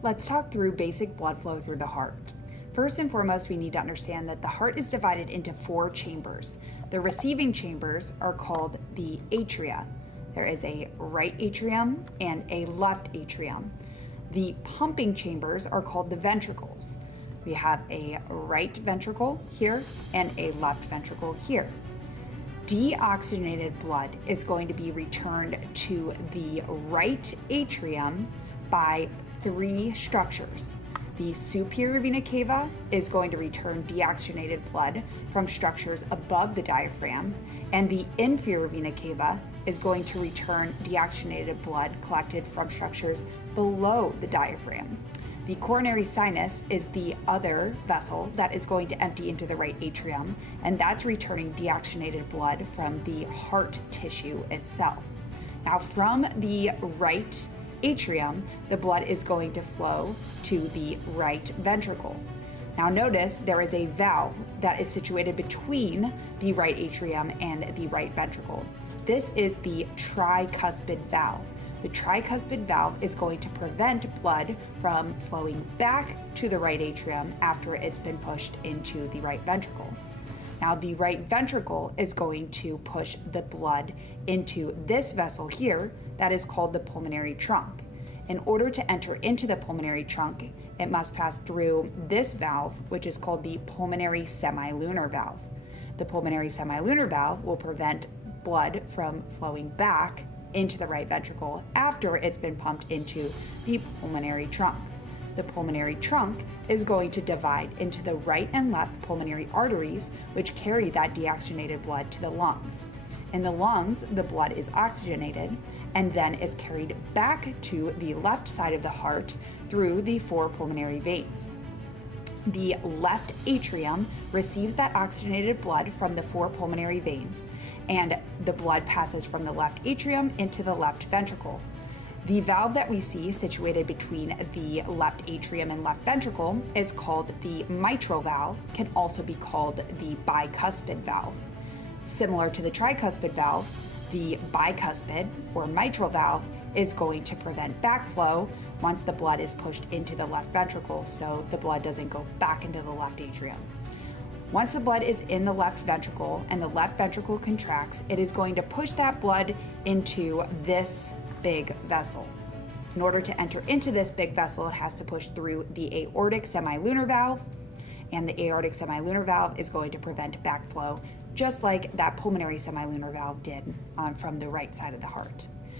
Let's talk through basic blood flow through the heart. First and foremost, we need to understand that the heart is divided into 4 chambers. The receiving chambers are called the atria. There is a right atrium and a left atrium. The pumping chambers are called the ventricles. We have a right ventricle here and a left ventricle here. Deoxygenated blood is going to be returned to the right atrium by 3 structures. The superior vena cava is going to return deoxygenated blood from structures above the diaphragm, and the inferior vena cava is going to return deoxygenated blood collected from structures below the diaphragm. The coronary sinus is the other vessel that is going to empty into the right atrium, and that's returning deoxygenated blood from the heart tissue itself. Now, from the right atrium, the blood is going to flow to the right ventricle. Now notice there is a valve that is situated between the right atrium and the right ventricle. This is the tricuspid valve. The tricuspid valve is going to prevent blood from flowing back to the right atrium after it's been pushed into the right ventricle. Now the right ventricle is going to push the blood into this vessel here that is called the pulmonary trunk. In order to enter into the pulmonary trunk, it must pass through this valve, which is called the pulmonary semilunar valve. The pulmonary semilunar valve will prevent blood from flowing back into the right ventricle after it's been pumped into the pulmonary trunk. The pulmonary trunk is going to divide into the right and left pulmonary arteries, which carry that deoxygenated blood to the lungs. In the lungs, the blood is oxygenated and then is carried back to the left side of the heart through the 4 pulmonary veins. The left atrium receives that oxygenated blood from the 4 pulmonary veins, and the blood passes from the left atrium into the left ventricle. The valve that we see situated between the left atrium and left ventricle is called the mitral valve, can also be called the bicuspid valve. Similar to the tricuspid valve, the bicuspid or mitral valve is going to prevent backflow once the blood is pushed into the left ventricle, so the blood doesn't go back into the left atrium. Once the blood is in the left ventricle and the left ventricle contracts, it is going to push that blood into this big vessel. In order to enter into this big vessel, it has to push through the aortic semilunar valve, and the aortic semilunar valve is going to prevent backflow, just like that pulmonary semilunar valve did from the right side of the heart.